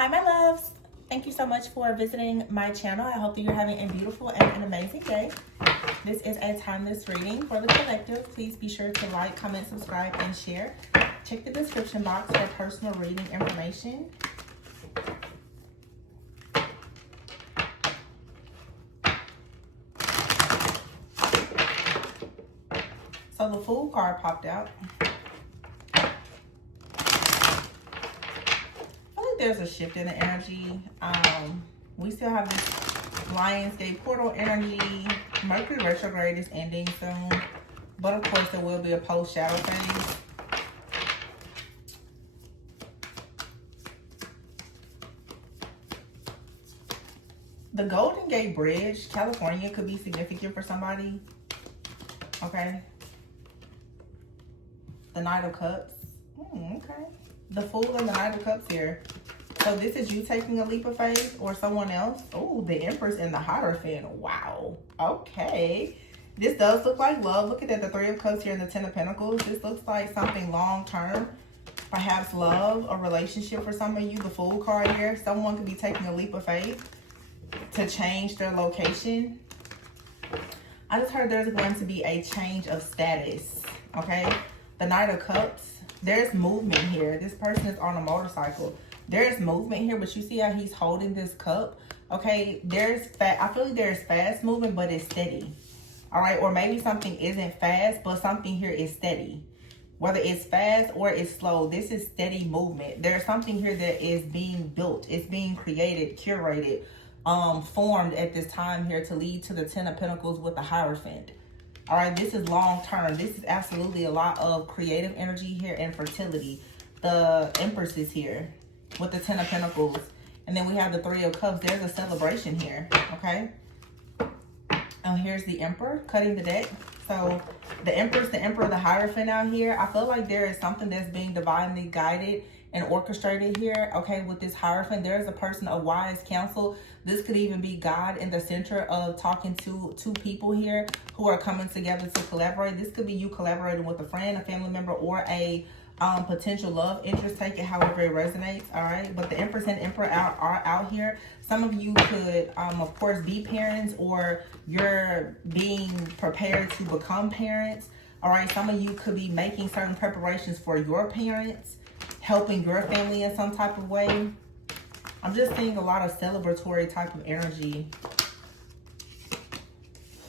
Hi, my loves. Thank you so much for visiting my channel. I hope that you're having a beautiful and an amazing day. This is a timeless reading for the collective. Please be sure to like, comment, subscribe, and share. Check the description box for personal reading information. So the Fool card popped out. There's a shift in the energy. We still have this Lionsgate portal energy. Mercury retrograde is ending soon, but of course there will be a post shadow phase. The Golden Gate Bridge, California, could be significant for somebody. Okay. The Knight of Cups. Okay. The Fool and the Knight of Cups here. So this is you taking a leap of faith or someone else. Oh, the Empress and the Hierophant. Wow. Okay. This does look like love. Look at that, the Three of Cups here and the Ten of Pentacles. This looks like something long-term. Perhaps love, a relationship for some of you. The Fool card here. Someone could be taking a leap of faith to change their location. I just heard there's going to be a change of status. Okay. The Knight of Cups. There's movement here. This person is on a motorcycle. There's movement here, but you see how he's holding this cup? Okay, I feel like there's fast movement, but it's steady. All right, or maybe something isn't fast, but something here is steady. Whether it's fast or it's slow, this is steady movement. There's something here that is being built. It's being created, curated, formed at this time here to lead to the Ten of Pentacles with the Hierophant. All right, this is long term. This is absolutely a lot of creative energy here and fertility. The Empress is here with the Ten of Pentacles. And then we have the Three of Cups. There's a celebration here, okay? And here's the Emperor cutting the deck. So the Empress, the Emperor, the Hierophant out here. I feel like there is something that's being divinely guided and orchestrated here, okay, with this Hierophant. There is a person of wise counsel. This could even be God in the center of talking to two people here who are coming together to collaborate. This could be you collaborating with a friend, a family member, or a potential love interest. Take it however it resonates. All right, but the Empress and Emperor are out here. Some of you could of course be parents, or you're being prepared to become parents. All right, some of you could be making certain preparations for your parents, helping your family in some type of way. I'm just seeing a lot of celebratory type of energy.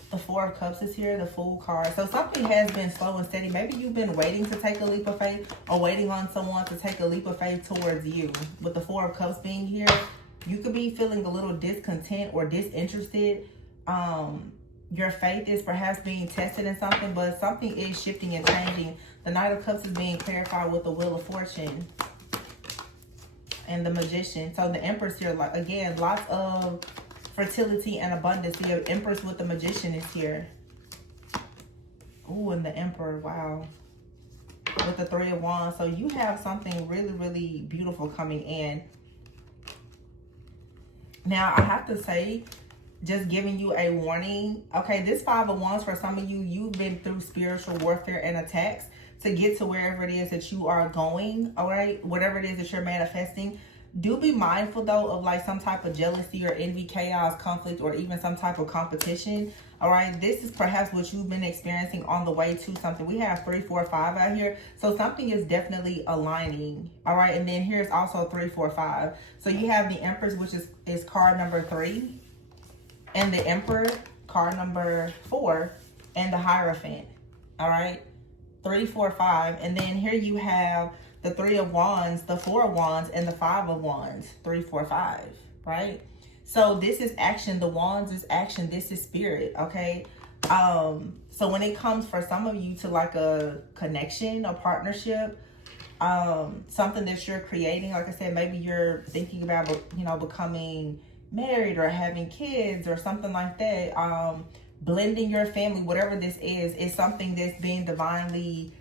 The Four of Cups is here, the Fool card. So something has been slow and steady. Maybe you've been waiting to take a leap of faith, or waiting on someone to take a leap of faith towards you. With the Four of Cups being here, you could be feeling a little discontent or disinterested. Your faith is perhaps being tested in something, but something is shifting and changing. The Knight of Cups is being clarified with the Wheel of Fortune and the Magician. So the Empress here, like, again, lots of fertility and abundance. The Empress with the Magician is here. Ooh, and the Emperor, wow. With the Three of Wands. So you have something really, really beautiful coming in. Now, I have to say, just giving you a warning. Okay, this Five of Wands, for some of you, you've been through spiritual warfare and attacks to get to wherever it is that you are going. All right, whatever it is that you're manifesting. Do be mindful, though, of like some type of jealousy or envy, chaos, conflict, or even some type of competition. All right, this is perhaps what you've been experiencing on the way to something. We have 3, 4, 5 out here. So something is definitely aligning. All right, and then here's also 3, 4, 5. So you have the Empress, which is card number 3. And the Emperor, card number 4. And the Hierophant. All right, 3, 4, 5. And then here you have the Three of Wands, the Four of Wands, and the Five of Wands. 3, 4, 5, right? So this is action. The Wands is action. This is spirit, okay? So when it comes for some of you to like a connection, a partnership, something that you're creating, like I said, maybe you're thinking about, you know, becoming married or having kids or something like that. Blending your family, whatever this is something that's being divinely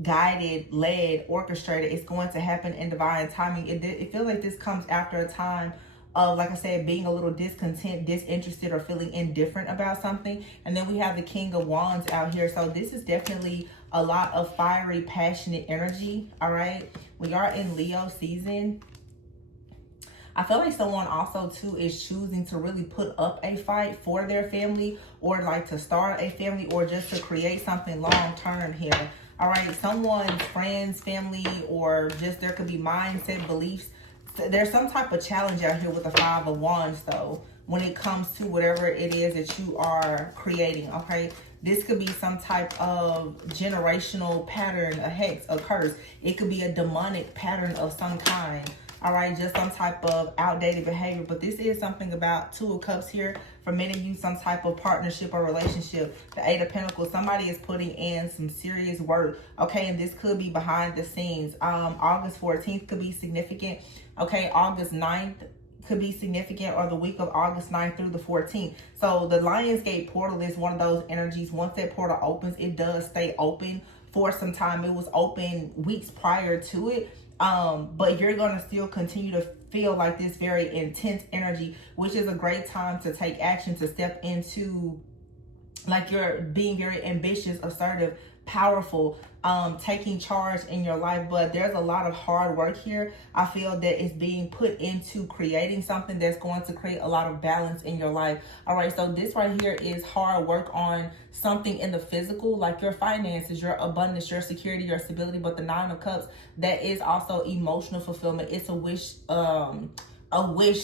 guided, led, orchestrated. It's going to happen in divine timing. It feels like this comes after a time of, like I said, being a little discontent, disinterested, or feeling indifferent about something. And then we have the King of Wands out here. So this is definitely a lot of fiery, passionate energy. All right, we are in Leo season. I feel like someone also too is choosing to really put up a fight for their family, or like to start a family, or just to create something long term here. All right, someone's friends, family, or just there could be mindset, beliefs. There's some type of challenge out here with the Five of Wands though, when it comes to whatever it is that you are creating, okay? This could be some type of generational pattern, a hex, a curse. It could be a demonic pattern of some kind. All right, just some type of outdated behavior. But this is something about Two of Cups here. For many of you, some type of partnership or relationship. The Eight of Pentacles, somebody is putting in some serious work. Okay, and this could be behind the scenes. August 14th could be significant. Okay, August 9th could be significant, or the week of August 9th through the 14th. So the Lionsgate portal is one of those energies. Once that portal opens, it does stay open for some time. It was open weeks prior to it. But you're going to still continue to feel like this very intense energy, which is a great time to take action, to step into, like, you're being very ambitious, assertive, powerful, taking charge in your life. But there's a lot of hard work here. I feel that it's being put into creating something that's going to create a lot of balance in your life. All right, so this right here is hard work on something in the physical, like your finances, your abundance, your security, your stability. But the Nine of Cups, that is also emotional fulfillment. It's a wish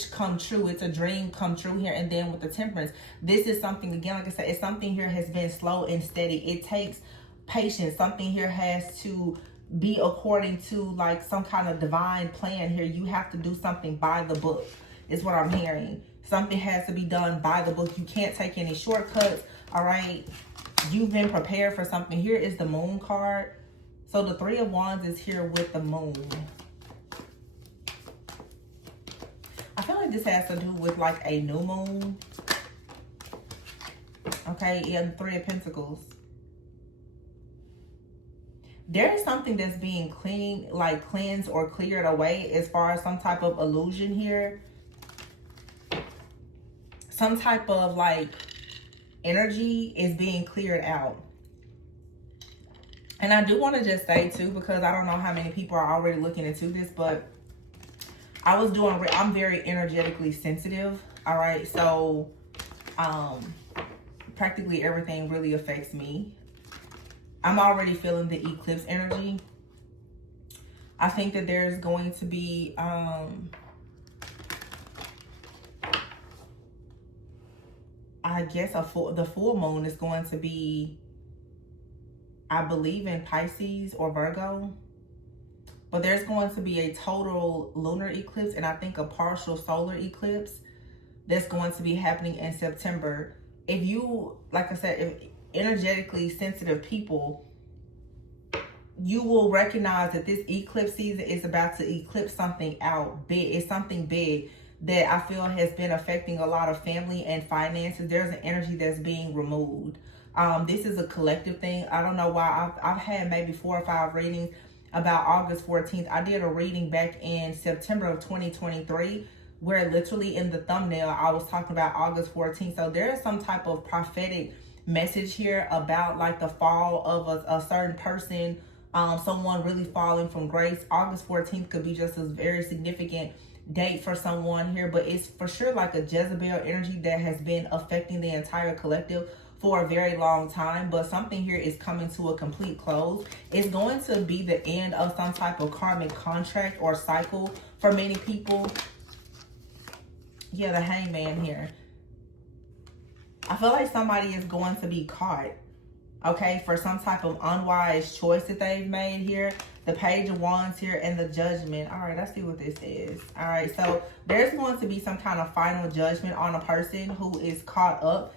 come true. It's a dream come true here. And then with the Temperance, this is something, again, like I said, it's something here has been slow and steady. It takes patience. Something here has to be according to like some kind of divine plan here. You have to do something by the book is what I'm hearing. Something has to be done by the book. You can't take any shortcuts. All right, you've been prepared for something. Here is the Moon card. So the Three of Wands is here with the Moon. I feel like this has to do with like a new moon. Okay, and Three of Pentacles. There is something that's being cleansed or cleared away as far as some type of illusion here. Some type of like energy is being cleared out. And I do want to just say too, because I don't know how many people are already looking into this, but I'm very energetically sensitive. All right, so practically everything really affects me. I'm already feeling the eclipse energy. I think that there's going to be I guess the full moon is going to be, I believe, in Pisces or Virgo. But there's going to be a total lunar eclipse and I think a partial solar eclipse that's going to be happening in September. If you, like I said, if energetically sensitive people, you will recognize that this eclipse season is about to eclipse something out big. It's something big that I feel has been affecting a lot of family and finances. There's an energy that's being removed. This is a collective thing. I don't know why. I've had maybe 4 or 5 readings about August 14th. I did a reading back in September of 2023 where literally in the thumbnail I was talking about August 14th. So there is some type of prophetic message here about like the fall of a certain person, someone really falling from grace. August 14th could be just a very significant date for someone here, but it's for sure like a Jezebel energy that has been affecting the entire collective for a very long time. But something here is coming to a complete close. It's going to be the end of some type of karmic contract or cycle for many people. Yeah, the Hangman here. I feel like somebody is going to be caught, okay, for some type of unwise choice that they've made here. The Page of Wands here and the Judgment. All right, let's see what this is. All right, so there's going to be some kind of final judgment on a person who is caught up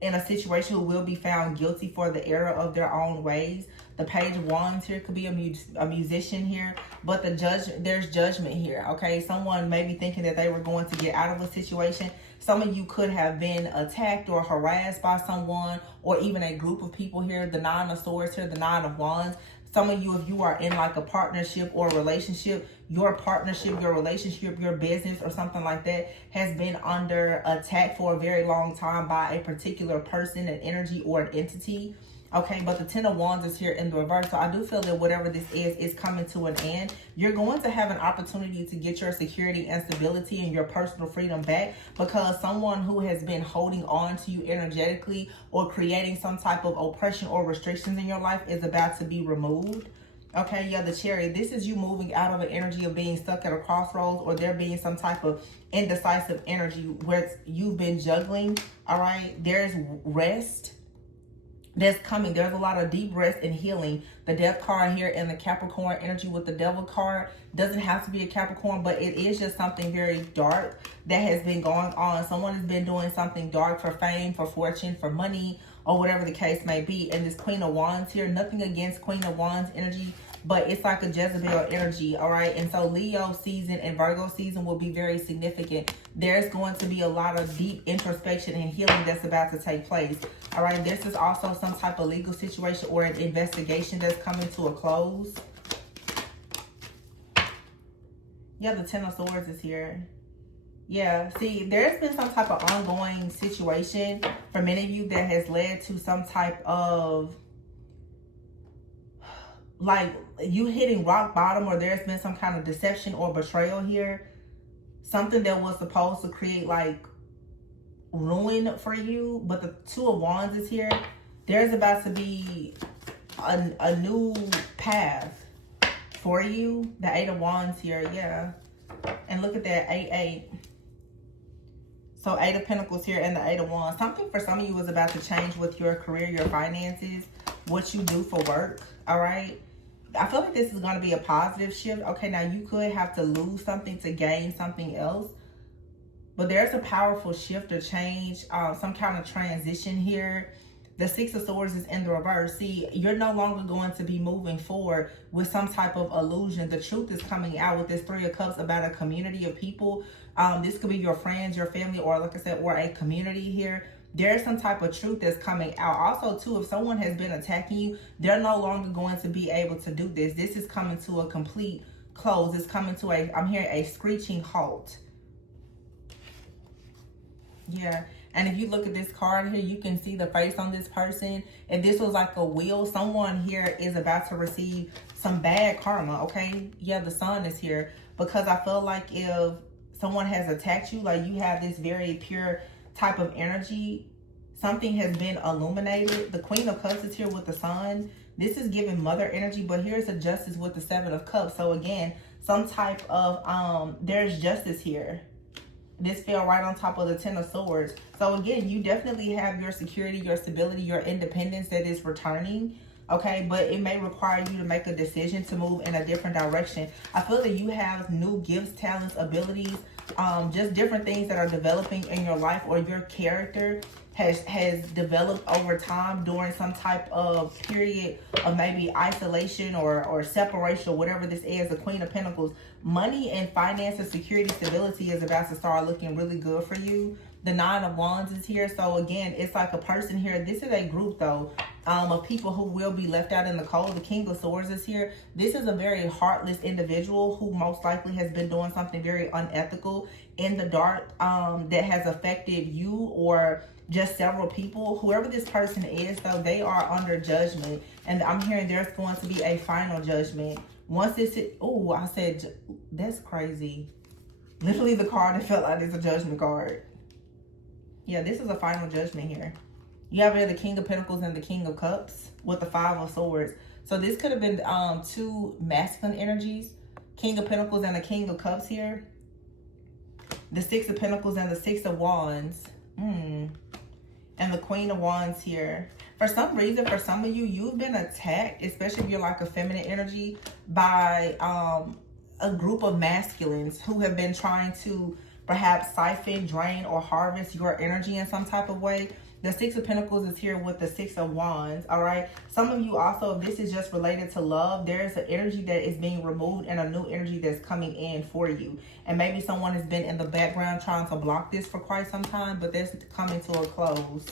in a situation, who will be found guilty for the error of their own ways. The Page of Wands here could be a musician here, but there's judgment here, okay? Someone may be thinking that they were going to get out of a situation. Some of you could have been attacked or harassed by someone or even a group of people here. The Nine of Swords here, the Nine of Wands. Some of you, if you are in like a partnership or relationship, your partnership, your relationship, your business or something like that has been under attack for a very long time by a particular person, an energy, or an entity. Okay, but the Ten of Wands is here in the reverse. So I do feel that whatever this is coming to an end. You're going to have an opportunity to get your security and stability and your personal freedom back, because someone who has been holding on to you energetically or creating some type of oppression or restrictions in your life is about to be removed. Okay, yeah, the Chariot. This is you moving out of an energy of being stuck at a crossroads, or there being some type of indecisive energy where you've been juggling. All right, there's rest that's coming. There's a lot of deep rest and healing. The Death card here and the Capricorn energy with the Devil card doesn't have to be a Capricorn, but it is just something very dark that has been going on. Someone has been doing something dark for fame, for fortune, for money, or whatever the case may be. And this Queen of Wands here, nothing against Queen of Wands energy, but it's like a Jezebel energy, all right? And so Leo season and Virgo season will be very significant. There's going to be a lot of deep introspection and healing that's about to take place, all right? This is also some type of legal situation or an investigation that's coming to a close. Yeah, the Ten of Swords is here. Yeah, see, there's been some type of ongoing situation for many of you that has led to some type of, like, you hitting rock bottom, or there's been some kind of deception or betrayal here. Something that was supposed to create, like, ruin for you. But the Two of Wands is here. There's about to be a new path for you. The Eight of Wands here, yeah. And look at that, 8-8. So 8 of Pentacles here and the 8 of Wands. Something for some of you is about to change with your career, your finances, what you do for work, all right? I feel like this is going to be a positive shift. Okay, now you could have to lose something to gain something else. But there's a powerful shift or change, some kind of transition here. The Six of Swords is in the reverse. See, you're no longer going to be moving forward with some type of illusion. The truth is coming out with this Three of Cups about a community of people. This could be your friends, your family, or like I said, or a community here. There's some type of truth that's coming out. Also, too, if someone has been attacking you, they're no longer going to be able to do this. This is coming to a complete close. It's coming to a, I'm hearing a screeching halt. Yeah. And if you look at this card here, you can see the face on this person. If this was like a wheel, someone here is about to receive some bad karma, okay? Yeah, the Sun is here. Because I feel like if someone has attacked you, like you have this very pure type of energy, something has been illuminated. The Queen of Cups is here with the Sun. This is giving mother energy, but here's a Justice with the Seven of Cups. So again, some type of, there's justice here. This fell right on top of the Ten of Swords. So again, you definitely have your security, your stability, your independence that is returning. Okay, but it may require you to make a decision to move in a different direction. I feel that you have new gifts, talents, abilities, just different things that are developing in your life, or your character has developed over time during some type of period of maybe isolation or separation, or whatever this is. The Queen of Pentacles, money and finances, security, stability is about to start looking really good for you. The Nine of Wands is here. So again, it's like a person here. This is a group though, of people who will be left out in the cold. The King of Swords is here. This is a very heartless individual who most likely has been doing something very unethical in the dark, that has affected you or just several people. Whoever this person is though, they are under judgment. And I'm hearing there's going to be a final judgment. Once this, oh, I said, that's crazy. Literally the card that felt like it's a judgment card. Yeah, this is a final judgment here. You have here the King of Pentacles and the King of Cups with the Five of Swords. So this could have been two masculine energies. King of Pentacles and the King of Cups here. The Six of Pentacles and the Six of Wands. And the Queen of Wands here. For some reason, for some of you, you've been attacked, especially if you're like a feminine energy, by a group of masculines who have been trying to perhaps siphon, drain, or harvest your energy in some type of way. The Six of Pentacles is here with the Six of Wands, all right? Some of you also, if this is just related to love, there's an energy that is being removed and a new energy that's coming in for you. And maybe someone has been in the background trying to block this for quite some time, but that's coming to a close.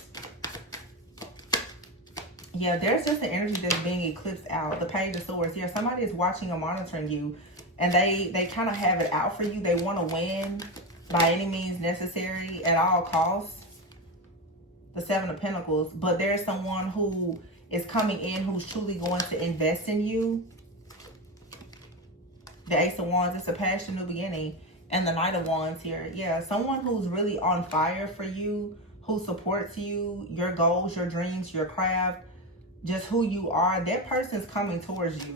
Yeah, there's just an energy that's being eclipsed out. The Page of Swords. Yeah, somebody is watching or monitoring you, and they kind of have it out for you. They want to win by any means necessary at all costs. The Seven of Pentacles. But there's someone who is coming in who's truly going to invest in you. The Ace of Wands, it's a past new beginning. And the Knight of Wands here. Yeah, someone who's really on fire for you, who supports you, your goals, your dreams, your craft, just who you are. That person's coming towards you.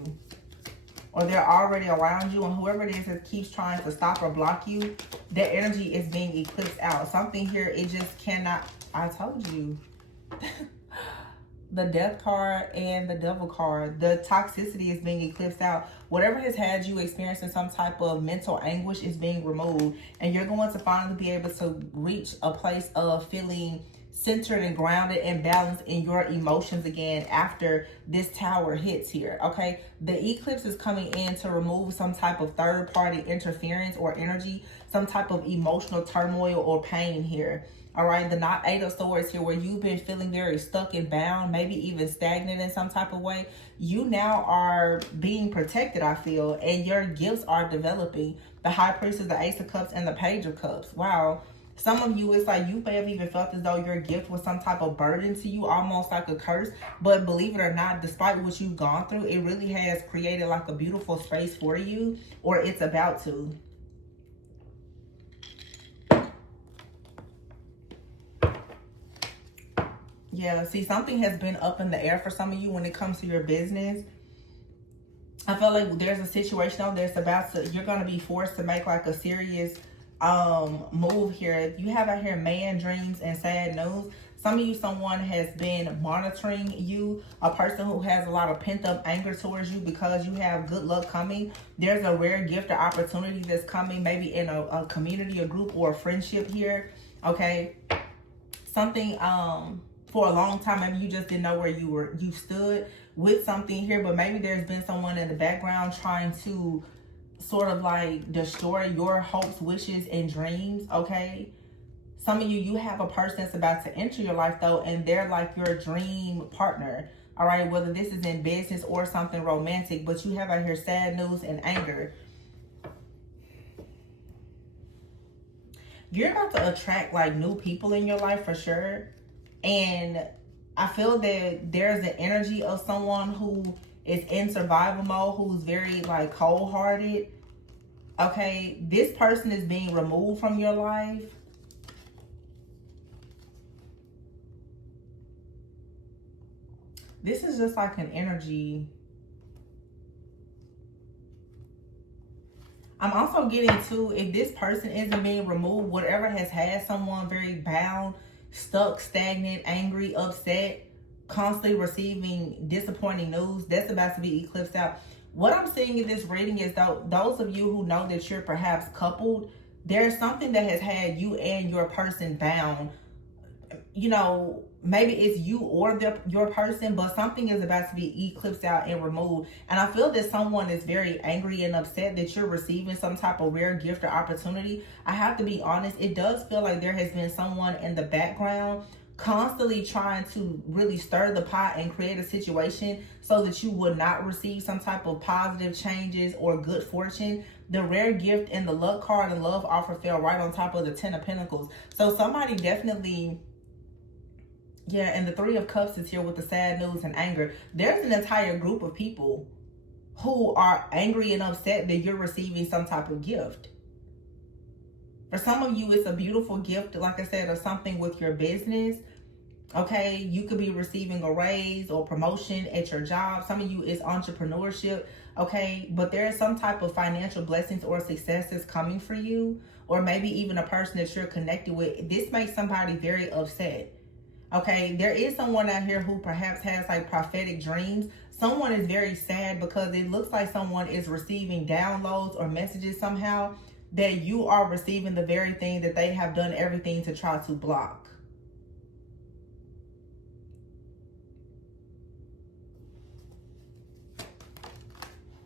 Or they're already around you. And whoever it is that keeps trying to stop or block you, their energy is being eclipsed out. Something here, it just cannot. I told you. The Death card and the Devil card. The toxicity is being eclipsed out. Whatever has had you experiencing some type of mental anguish is being removed. And you're going to finally be able to reach a place of feeling centered and grounded and balanced in your emotions again after this tower hits here, okay? The eclipse is coming in to remove some type of third-party interference or energy, some type of emotional turmoil or pain here. All right, the Eight of Swords here, where you've been feeling very stuck and bound, maybe even stagnant in some type of way. You now are being protected, I feel, and your gifts are developing. The High Priestess, the Ace of Cups, and the Page of Cups. Wow. Some of you, it's like you may have even felt as though your gift was some type of burden to you, almost like a curse. But believe it or not, despite what you've gone through, it really has created like a beautiful space for you, or it's about to. Yeah, see, something has been up in the air for some of you when it comes to your business. I feel like there's a situation out there that's about to, you're going to be forced to make like a serious move here. You have out here man dreams and sad news. Some of you, someone has been monitoring you, a person who has a lot of pent-up anger towards you because you have good luck coming. There's a rare gift or opportunity that's coming, maybe in a community, a group, or a friendship here, okay? Something, for a long time, maybe you just didn't know where you stood with something here, but maybe there's been someone in the background trying to sort of like destroy your hopes, wishes, and dreams, okay? Some of you, you have a person that's about to enter your life though, and they're like your dream partner, all right? Whether this is in business or something romantic, but you have out here sad news and anger. You're about to attract like new people in your life for sure. And I feel that there's an energy of someone who is in survival mode, who's very like cold-hearted. Okay, this person is being removed from your life. This is just like an energy. I'm also getting to, if this person isn't being removed, whatever has had someone very bound, stuck, stagnant, angry, upset, constantly receiving disappointing news, that's about to be eclipsed out. What I'm seeing in this reading is those of you who know that you're perhaps coupled, there's something that has had you and your person bound. You know, maybe it's you or your person, but something is about to be eclipsed out and removed. And I feel that someone is very angry and upset that you're receiving some type of rare gift or opportunity. I have to be honest, it does feel like there has been someone in the background constantly trying to really stir the pot and create a situation so that you would not receive some type of positive changes or good fortune. The rare gift and the luck card and love offer fell right on top of the 10 of Pentacles. So somebody definitely... Yeah, and the Three of Cups is here with the sad news and anger. There's an entire group of people who are angry and upset that you're receiving some type of gift. For some of you, it's a beautiful gift, like I said, or something with your business. Okay, you could be receiving a raise or promotion at your job. Some of you, it's entrepreneurship. Okay, but there is some type of financial blessings or successes coming for you, or maybe even a person that you're connected with. This makes somebody very upset. Okay, there is someone out here who perhaps has like prophetic dreams. Someone is very sad because it looks like someone is receiving downloads or messages somehow that you are receiving the very thing that they have done everything to try to block.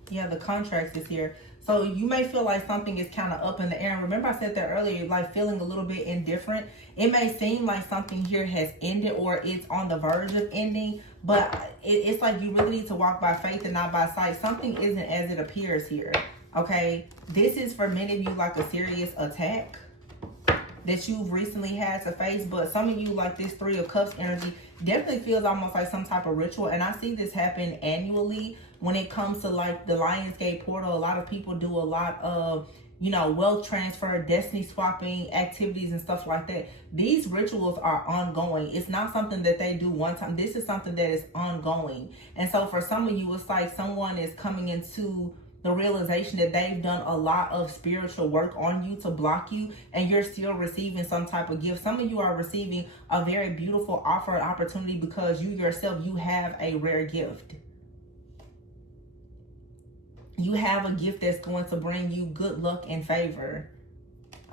Yeah, the contracts is here. So you may feel like something is kind of up in the air. And remember I said that earlier, like feeling a little bit indifferent. It may seem like something here has ended or it's on the verge of ending, but it's like you really need to walk by faith and not by sight. Something isn't as it appears here, okay? This is for many of you like a serious attack that you've recently had to face, but some of you, like this Three of Cups energy, definitely feels almost like some type of ritual. And I see this happen annually when it comes to like the Lionsgate portal. A lot of people do a lot of, you know, wealth transfer, destiny swapping activities and stuff like that. These rituals are ongoing. It's not something that they do one time. This is something that is ongoing. And so for some of you, it's like someone is coming into the realization that they've done a lot of spiritual work on you to block you, and you're still receiving some type of gift. Some of you are receiving a very beautiful offer and opportunity because you yourself, you have a rare gift. You have a gift that's going to bring you good luck and favor.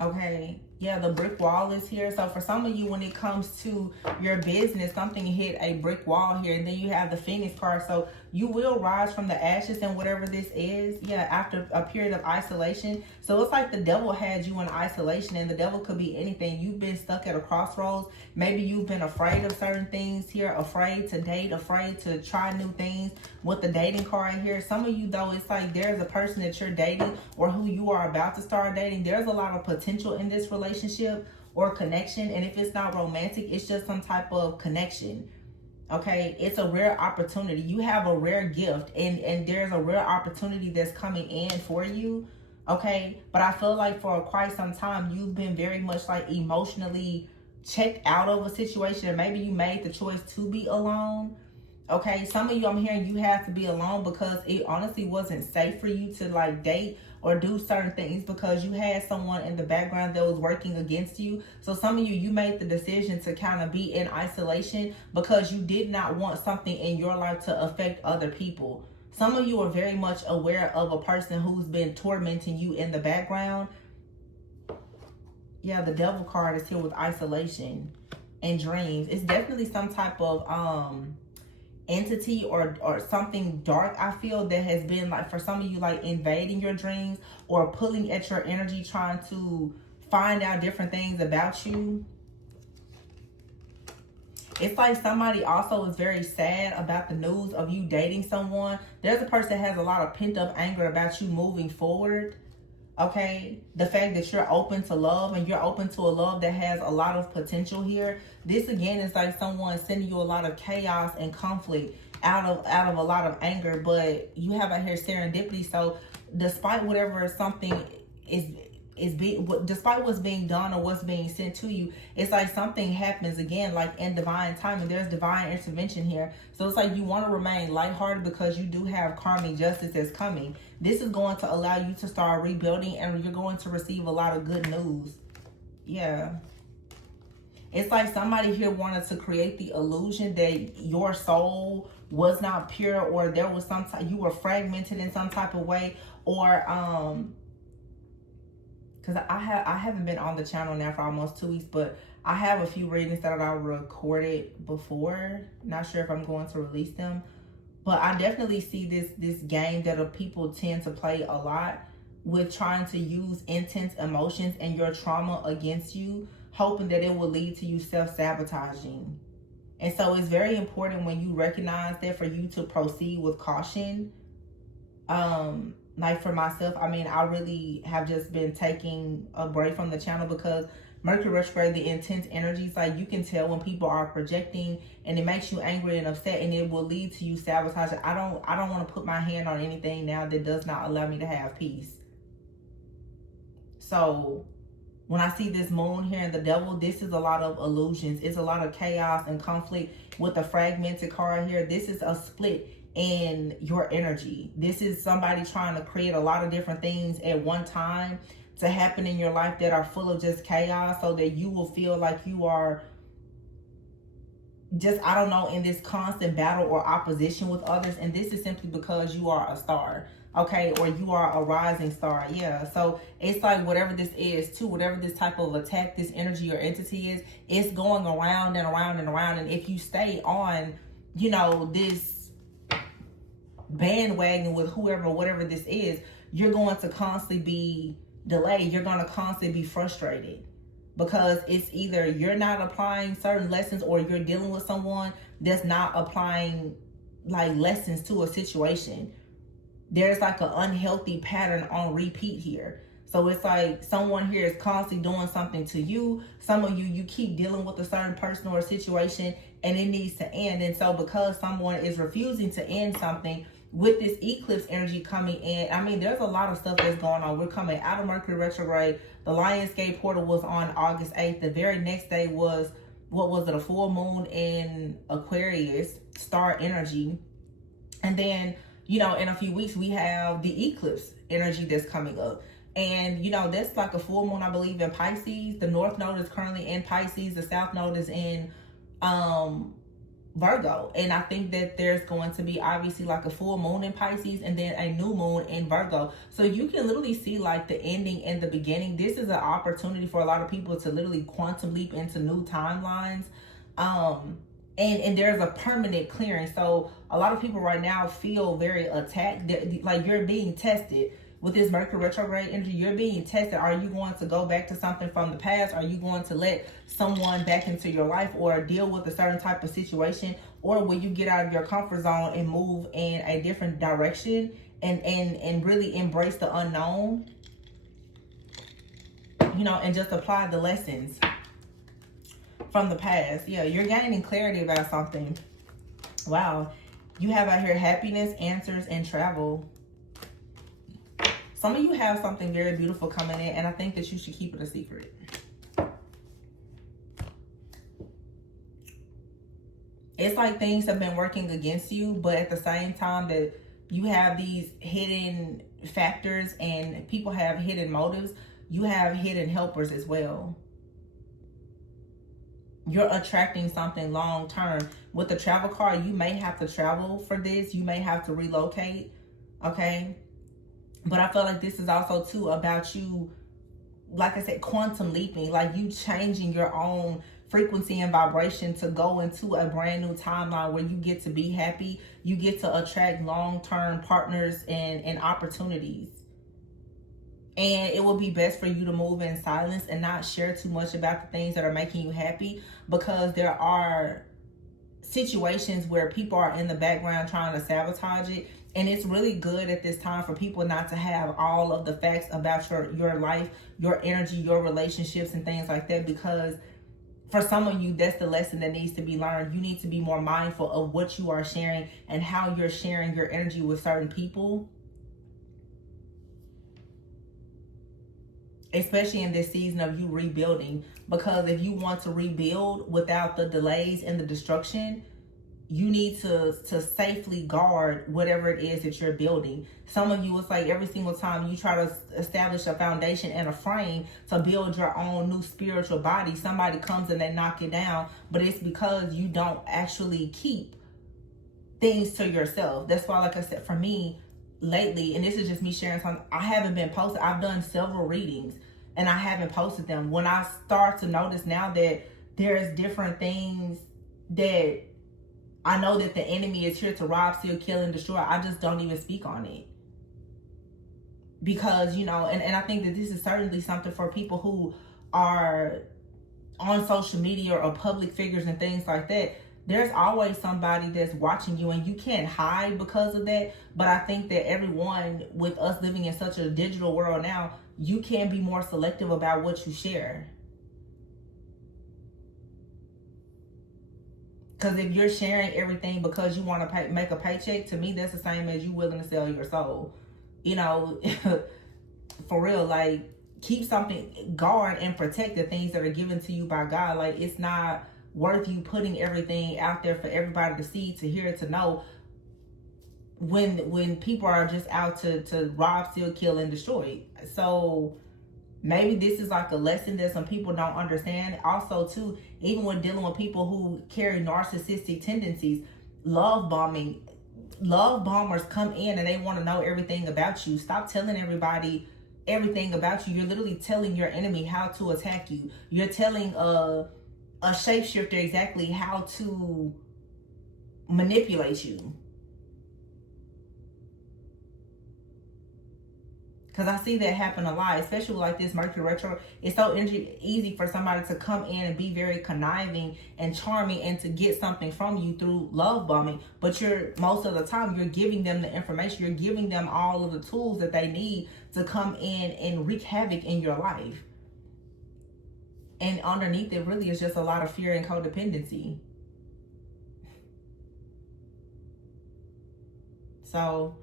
Okay. Yeah, the brick wall is here. So for some of you, when it comes to your business, something hit a brick wall here. And then you have the Phoenix card. So you will rise from the ashes and whatever this is. Yeah, after a period of isolation. So it's like the devil had you in isolation, and the devil could be anything. You've been stuck at a crossroads. Maybe you've been afraid of certain things here, afraid to date, afraid to try new things with the dating card here. Some of you, though, it's like there's a person that you're dating or who you are about to start dating. There's a lot of potential in this relationship or connection. And if it's not romantic, it's just some type of connection. Okay, it's a rare opportunity. You have a rare gift, and there's a rare opportunity that's coming in for you. Okay, but I feel like for quite some time you've been very much like emotionally checked out of a situation, and maybe you made the choice to be alone. Okay, some of you, I'm hearing you have to be alone because it honestly wasn't safe for you to like date or do certain things because you had someone in the background that was working against you. So some of you, you made the decision to kind of be in isolation because you did not want something in your life to affect other people. Some of you are very much aware of a person who's been tormenting you in the background. Yeah, the devil card is here with isolation and dreams. It's definitely some type of entity or something dark, I feel, that has been like, for some of you, like invading your dreams or pulling at your energy, trying to find out different things about you. It's like somebody also is very sad about the news of you dating someone. There's a person that has a lot of pent-up anger about you moving forward. Okay, the fact that you're open to love, and you're open to a love that has a lot of potential here. This again is like someone sending you a lot of chaos and conflict out of a lot of anger, but you have out here serendipity. So despite whatever something despite what's being done or what's being sent to you, it's like something happens again, like in divine timing. There's divine intervention here. So it's like you want to remain lighthearted because you do have karmic justice that's coming. This is going to allow you to start rebuilding, and you're going to receive a lot of good news. Yeah. It's like somebody here wanted to create the illusion that your soul was not pure, or there was some type, you were fragmented in some type of way, or because I haven't been on the channel now for almost 2 weeks, but I have a few readings that I recorded before. Not sure if I'm going to release them, but I definitely see this game that people tend to play a lot with, trying to use intense emotions and your trauma against you, hoping that it will lead to you self-sabotaging. And so it's very important when you recognize that for you to proceed with caution. Like for myself, I mean, I really have just been taking a break from the channel because Mercury retrograde, the intense energies, like you can tell when people are projecting, and it makes you angry and upset, and it will lead to you sabotaging. I don't want to put my hand on anything now that does not allow me to have peace. So when I see this moon here and the devil, this is a lot of illusions. It's a lot of chaos and conflict with the fragmented card here. This is a split in your energy. This is somebody trying to create a lot of different things at one time to happen in your life that are full of just chaos, so that you will feel like you are just, I don't know, in this constant battle or opposition with others. And this is simply because you are a star, okay, or you are a rising star. Yeah, so it's like whatever this is too, whatever this type of attack, this energy or entity is, it's going around and around and around. And if you stay on, you know, this bandwagon with whoever, whatever this is, you're going to constantly be delayed. You're going to constantly be frustrated because it's either you're not applying certain lessons, or you're dealing with someone that's not applying like lessons to a situation. There's like an unhealthy pattern on repeat here. So it's like someone here is constantly doing something to you. Some of you keep dealing with a certain person or a situation and it needs to end. And so because someone is refusing to end something, with this eclipse energy coming in, I mean, there's a lot of stuff that's going on. We're coming out of Mercury retrograde. The Lionsgate portal was on August 8th. The very next day was, what was it, a full moon in Aquarius, star energy. And then, you know, in a few weeks, we have the eclipse energy that's coming up. And, you know, that's like a full moon, I believe, in Pisces. The North Node is currently in Pisces. The South Node is in Virgo. And I think that there's going to be obviously like a full moon in Pisces and then a new moon in Virgo. So you can literally see like the ending and the beginning. This is an opportunity for a lot of people to literally quantum leap into new timelines. And there's a permanent clearing. So a lot of people right now feel very attacked. Like you're being tested. With this Mercury retrograde energy, you're being tested. Are you going to go back to something from the past? Are you going to let someone back into your life or deal with a certain type of situation? Or will you get out of your comfort zone and move in a different direction and really embrace the unknown? You know, and just apply the lessons from the past. Yeah, you're gaining clarity about something. Wow. You have out here happiness, answers, and travel. Some of you have something very beautiful coming in, and I think that you should keep it a secret. It's like things have been working against you, but at the same time that you have these hidden factors and people have hidden motives, you have hidden helpers as well. You're attracting something long term. With the travel card, you may have to travel for this. You may have to relocate, okay? But I feel like this is also too about you, like I said, quantum leaping, like you changing your own frequency and vibration to go into a brand new timeline where you get to be happy. You get to attract long-term partners and opportunities. And it will be best for you to move in silence and not share too much about the things that are making you happy, because there are situations where people are in the background trying to sabotage it. And it's really good at this time for people not to have all of the facts about your life, your energy, your relationships, and things like that. Because for some of you, that's the lesson that needs to be learned. You need to be more mindful of what you are sharing and how you're sharing your energy with certain people. Especially in this season of you rebuilding. Because if you want to rebuild without the delays and the destruction, you need to safely guard whatever it is that you're building. Some of you, it's like every single time you try to establish a foundation and a frame to build your own new spiritual body, somebody comes and they knock it down, but it's because you don't actually keep things to yourself. That's why, like I said, for me lately, and this is just me sharing something, I haven't been posted. I've done several readings and I haven't posted them. When I start to notice now that there's different things that I know that the enemy is here to rob, steal, kill, and destroy, I just don't even speak on it. Because, you know, and I think that this is certainly something for people who are on social media or public figures and things like that. There's always somebody that's watching you and you can't hide because of that. But I think that everyone, with us living in such a digital world now, you can be more selective about what you share. Because if you're sharing everything because you want to make a paycheck, to me, that's the same as you willing to sell your soul. You know, for real, like, keep something, guard and protect the things that are given to you by God. Like, it's not worth you putting everything out there for everybody to see, to hear, to know, when people are just out to rob, steal, kill, and destroy. So maybe this is like a lesson that some people don't understand. Also, too, even when dealing with people who carry narcissistic tendencies, love bombers come in and they want to know everything about you. Stop telling everybody everything about you. You're literally telling your enemy how to attack you. You're telling a shapeshifter exactly how to manipulate you. Because I see that happen a lot, especially like this Mercury retro. It's so easy for somebody to come in and be very conniving and charming and to get something from you through love bombing. But most of the time, you're giving them the information. You're giving them all of the tools that they need to come in and wreak havoc in your life. And underneath it really is just a lot of fear and codependency. So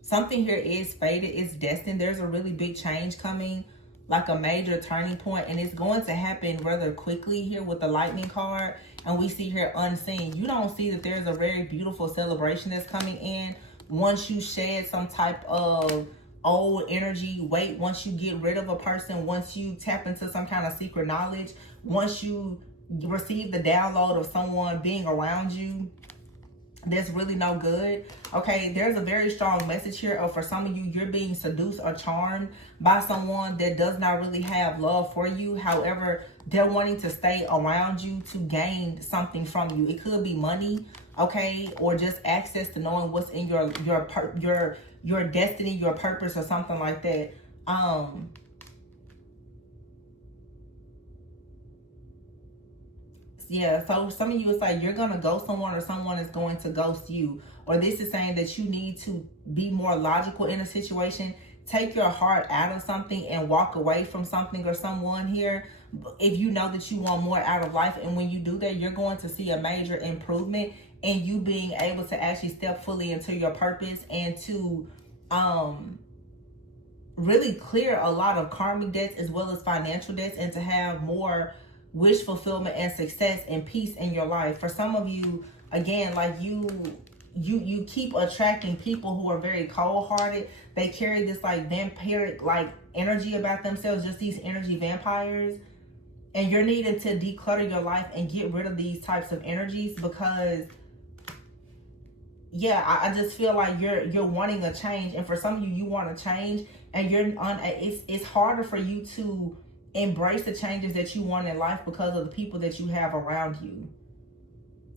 something here is fated, it's destined. There's a really big change coming, like a major turning point, and it's going to happen rather quickly here with the lightning card. And we see here unseen. You don't see that there's a very beautiful celebration that's coming in once you shed some type of old energy weight, once you get rid of a person, once you tap into some kind of secret knowledge, once you receive the download of someone being around you that's really no good. Okay, there's a very strong message here of, for some of you, you're being seduced or charmed by someone that does not really have love for you. However, they're wanting to stay around you to gain something from you. It could be money, okay, or just access to knowing what's in your destiny, your purpose, or something like that. Yeah, so some of you, it's like you're going to ghost someone or someone is going to ghost you. Or this is saying that you need to be more logical in a situation. Take your heart out of something and walk away from something or someone here. If you know that you want more out of life, and when you do that, you're going to see a major improvement in you being able to actually step fully into your purpose and to really clear a lot of karmic debts as well as financial debts, and to have more wish fulfillment and success and peace in your life. For some of you, again, like you keep attracting people who are very cold-hearted. They carry this like vampiric like energy about themselves, just these energy vampires. And you're needing to declutter your life and get rid of these types of energies, because yeah, I just feel like you're wanting a change. And for some of you, you want to change, and it's harder for you to embrace the changes that you want in life because of the people that you have around you.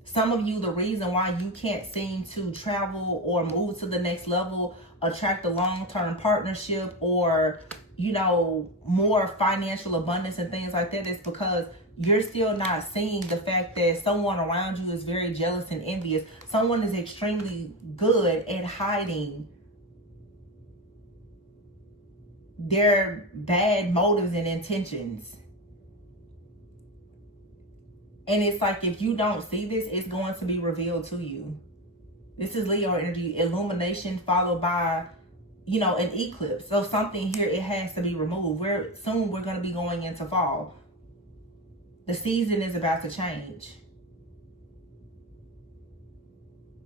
Some of you, the reason why you can't seem to travel or move to the next level, attract a long-term partnership, or, you know, more financial abundance and things like that, is because you're still not seeing the fact that someone around you is very jealous and envious. Someone is extremely good at hiding their bad motives and intentions. And it's like, if you don't see this, it's going to be revealed to you. This is Leo energy, illumination followed by, you know, an eclipse. So something here, it has to be removed. Soon we're going to be going into fall. The season is about to change.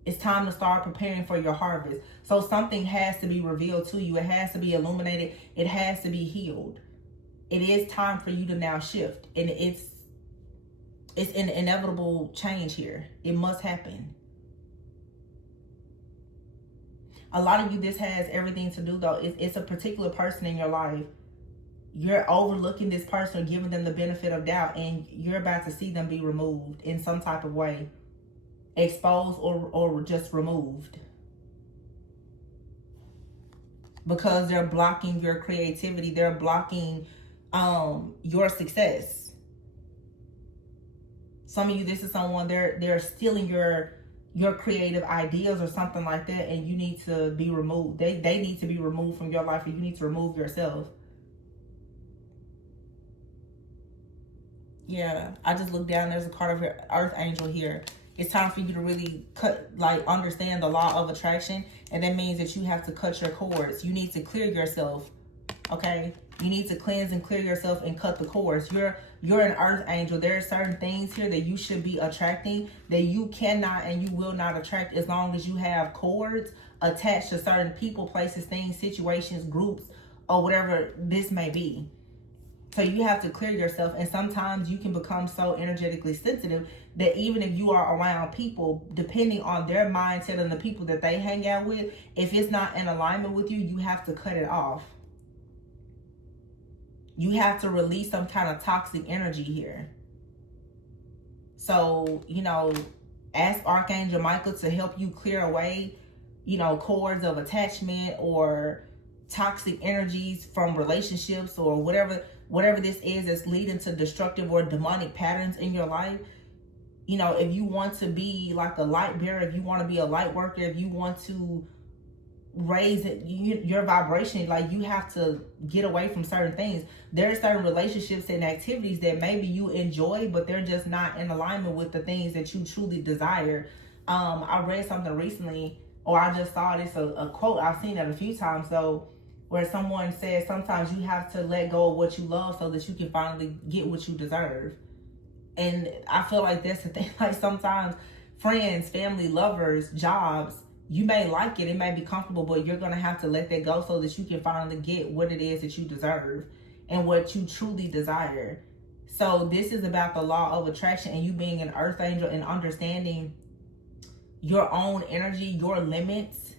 It's time to start preparing for your harvest. So something has to be revealed to you. It has to be illuminated. It has to be healed. It is time for you to now shift. And it's an inevitable change here. It must happen. A lot of you, this has everything to do, though. It's a particular person in your life. You're overlooking this person or giving them the benefit of doubt, and you're about to see them be removed in some type of way. Exposed or just removed. Because they're blocking your creativity. They're blocking your success. Some of you, this is someone, they're stealing your creative ideas or something like that, and you need to be removed. They need to be removed from your life, or you need to remove yourself. Yeah, I just looked down. There's a card of your Earth Angel here. It's time for you to really understand the law of attraction. And that means that you have to cut your cords. You need to clear yourself. Okay? You need to cleanse and clear yourself and cut the cords. You're an Earth Angel. There are certain things here that you should be attracting that you cannot and you will not attract as long as you have cords attached to certain people, places, things, situations, groups, or whatever this may be. So you have to clear yourself, and sometimes you can become so energetically sensitive that even if you are around people, depending on their mindset and the people that they hang out with, if it's not in alignment with you, you have to cut it off. You have to release some kind of toxic energy here. So, you know, ask Archangel Michael to help you clear away, you know, cords of attachment, or toxic energies from relationships or whatever this is that's leading to destructive or demonic patterns in your life. You know, if you want to be like a light bearer, if you want to be a light worker, if you want to raise your vibration, like, you have to get away from certain things. There are certain relationships and activities that maybe you enjoy, but they're just not in alignment with the things that you truly desire. I read something recently, or I just saw this, a quote, I've seen it a few times though, where someone says sometimes you have to let go of what you love so that you can finally get what you deserve. And I feel like that's the thing. Like, sometimes friends, family, lovers, jobs, you may like it, it may be comfortable, but you're going to have to let that go so that you can finally get what it is that you deserve and what you truly desire. So this is about the law of attraction and you being an earth angel and understanding your own energy, your limits,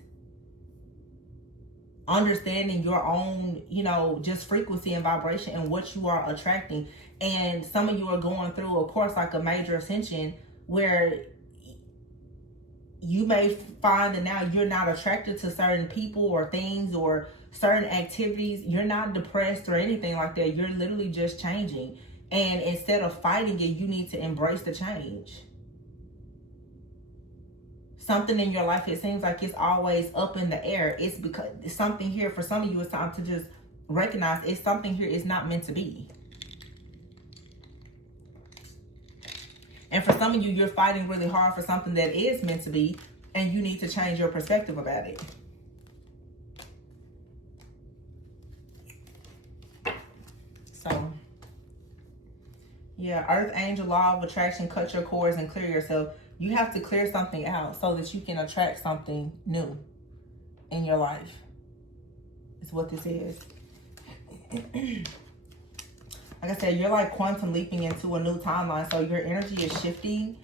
understanding your own, you know, just frequency and vibration and what you are attracting. And some of you are going through, of course, like a major ascension where you may find that now you're not attracted to certain people or things or certain activities. You're not depressed or anything like that. You're literally just changing. And instead of fighting it, you need to embrace the change. Something in your life, it seems like it's always up in the air. It's because something here, for some of you, it's time to just recognize it's something here is not meant to be. And for some of you, you're fighting really hard for something that is meant to be, and you need to change your perspective about it. So, yeah, Earth Angel, Law of Attraction, cut your cords and clear yourself. You have to clear something out so that you can attract something new in your life. Is what this is. Like I said, you're like quantum leaping into a new timeline. So your energy is shifting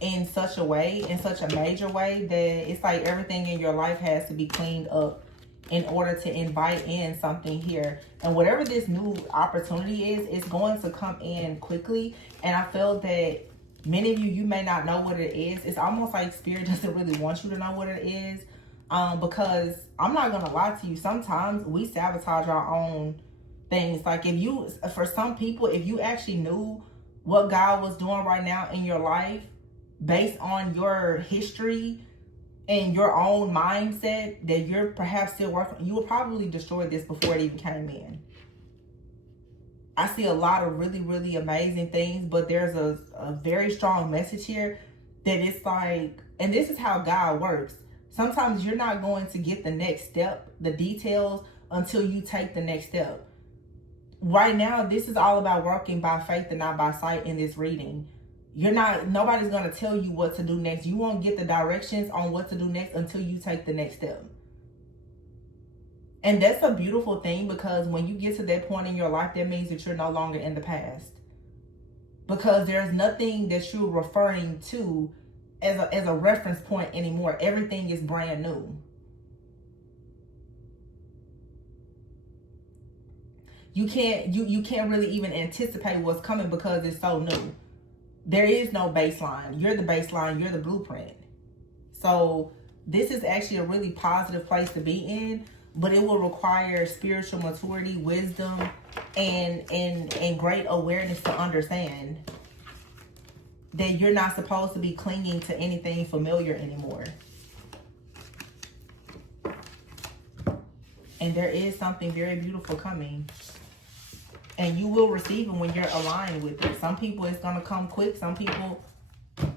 in such a way, in such a major way, that it's like everything in your life has to be cleaned up in order to invite in something here. And whatever this new opportunity is, it's going to come in quickly. And I feel that many of you, you may not know what it is. It's almost like Spirit doesn't really want you to know what it is. Because I'm not going to lie to you. Sometimes we sabotage our own things. Like, if you, for some people, if you actually knew what God was doing right now in your life based on your history and your own mindset that you're perhaps still working, you would probably destroy this before it even came in. I see a lot of really, really amazing things, but there's a very strong message here that it's like, and this is how God works. Sometimes you're not going to get the next step, the details, until you take the next step. Right now, this is all about working by faith and not by sight in this reading. Nobody's going to tell you what to do next. You won't get the directions on what to do next until you take the next step. And that's a beautiful thing, because when you get to that point in your life, that means that you're no longer in the past. Because there's nothing that you're referring to as a reference point anymore. Everything is brand new. You can't really even anticipate what's coming because it's so new. There is no baseline. You're the baseline. You're the blueprint. So this is actually a really positive place to be in, but it will require spiritual maturity, wisdom, and great awareness to understand that you're not supposed to be clinging to anything familiar anymore. And there is something very beautiful coming. And you will receive it when you're aligned with it. Some people, it's going to come quick. Some people,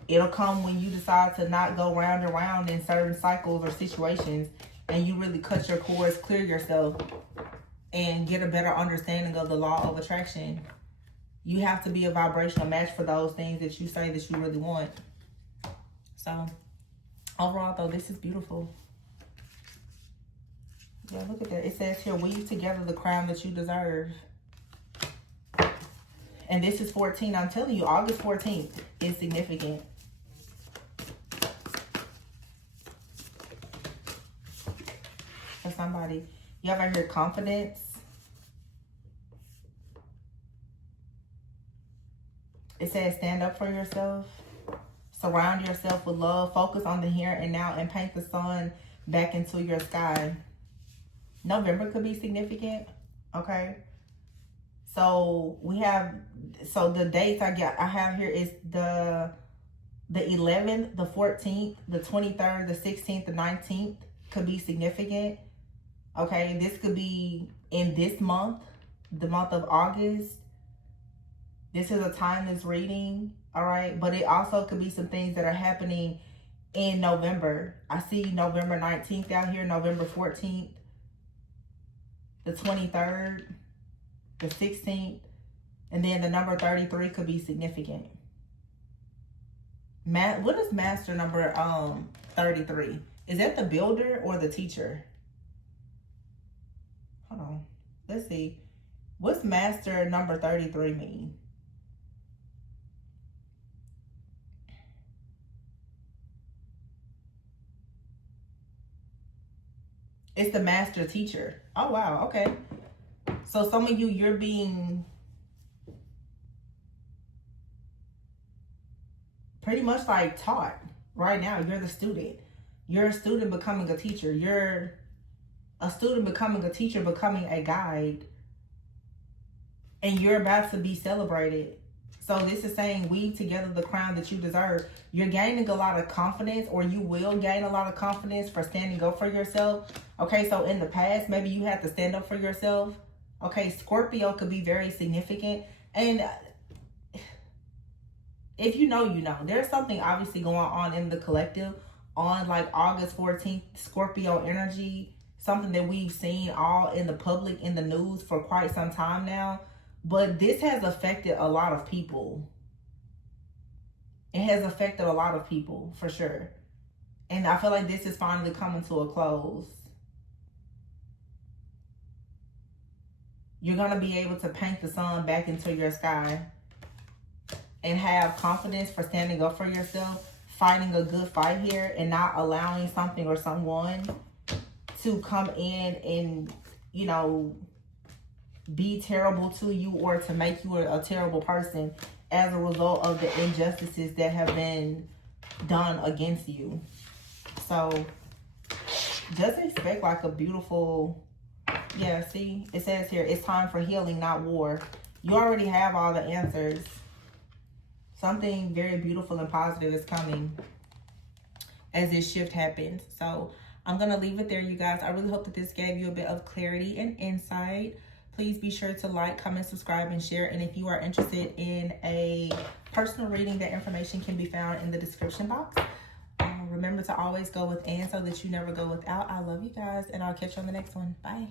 it'll come when you decide to not go round and round in certain cycles or situations. And you really cut your cords, clear yourself, and get a better understanding of the law of attraction. You have to be a vibrational match for those things that you say that you really want. So, overall, though, this is beautiful. Yeah, look at that. It says here, weave together the crown that you deserve. And this is 14. I'm telling you, August 14th is significant. For somebody. You ever hear confidence? It says stand up for yourself. Surround yourself with love. Focus on the here and now and paint the sun back into your sky. November could be significant. Okay. So we have, so the dates I have here is the 11th, the 14th, the 23rd, the 16th, the 19th could be significant. Okay, this could be in this month, the month of August. This is a timeless reading, all right? But it also could be some things that are happening in November. I see November 19th down here, November 14th, the 23rd, the 16th, and then the number 33 could be significant. What is master number 33? Is that the builder or the teacher? Hold on. Let's see. What's master number 33 mean? It's the master teacher. Oh, wow. Okay. So some of you, you're being pretty much like taught right now. You're the student. You're a student becoming a teacher. You're a student becoming a teacher, becoming a guide. And you're about to be celebrated. So this is saying, weave together the crown that you deserve. You're gaining a lot of confidence, or you will gain a lot of confidence for standing up for yourself. Okay, so in the past, maybe you had to stand up for yourself. Okay, Scorpio could be very significant. And if you know, you know. There's something obviously going on in the collective on like August 14th, Scorpio energy. Something that we've seen all in the public, in the news for quite some time now. But this has affected a lot of people. It has affected a lot of people, for sure. And I feel like this is finally coming to a close. You're going to be able to paint the sun back into your sky. And have confidence for standing up for yourself. Fighting a good fight here. And not allowing something or someone to come in and, you know, be terrible to you, or to make you a terrible person as a result of the injustices that have been done against you. So just expect like a beautiful, yeah, see, it says here, it's time for healing, not war. You already have all the answers. Something very beautiful and positive is coming as this shift happens. So I'm going to leave it there, you guys. I really hope that this gave you a bit of clarity and insight. Please be sure to like, comment, subscribe, and share. And if you are interested in a personal reading, that information can be found in the description box. Remember to always go with and so that you never go without. I love you guys, and I'll catch you on the next one. Bye.